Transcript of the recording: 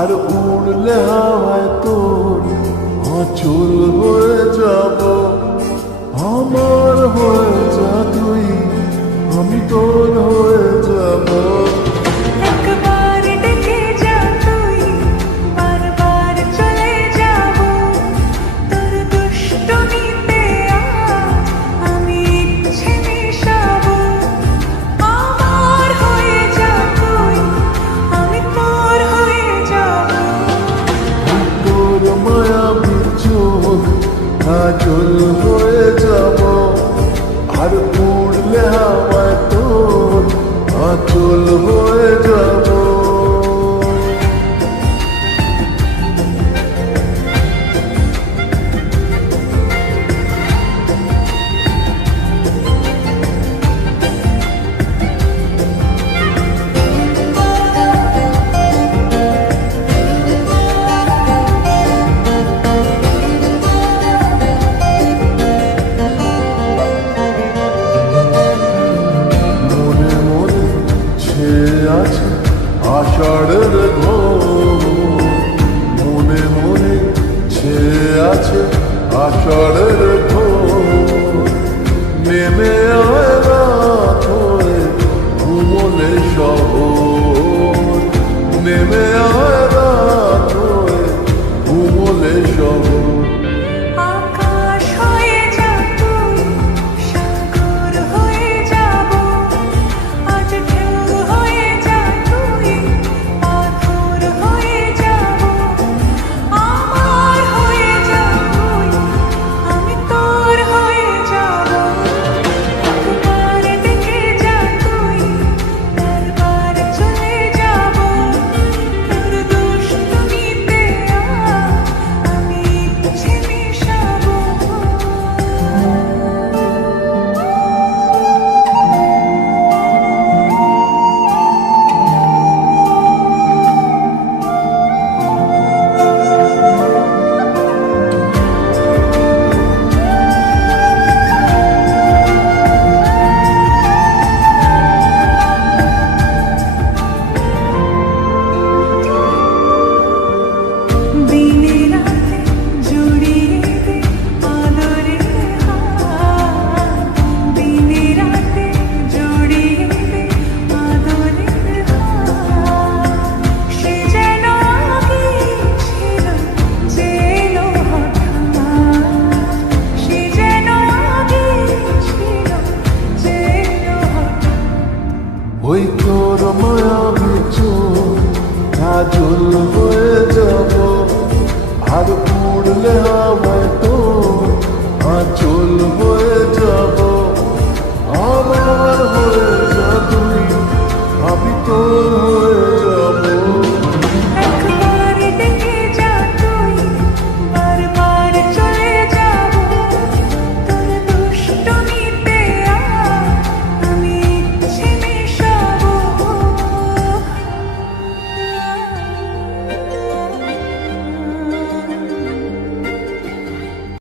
আর উড়লে হাওয়ায় তোর অচল হয়ে যাব। আমার হয়ে যা তুই, আমি তোর হয়ে যাব। একবার ডেকে যা তুই, বারবার চলে যাব। তোর দুষ্টুমিতে আজ আমি ইচ্ছে মিশাবো। আমার হয়ে যা তুই, আমি তোর হয়ে যাব। তোর মায়াবী চোখ কাজল হয়ে যাব। আর উড়লে হাওয়ায় তোর আঁচল হয়ে যাব। মনে মনে ছেয়ে আছে আষাঢ়ের ঘোর। মনে মনে ছেয়ে আছে আষাঢ়ের ঘোর। নেমে আয় রাত হয়ে ঘুমলে শহর। নেমে আয়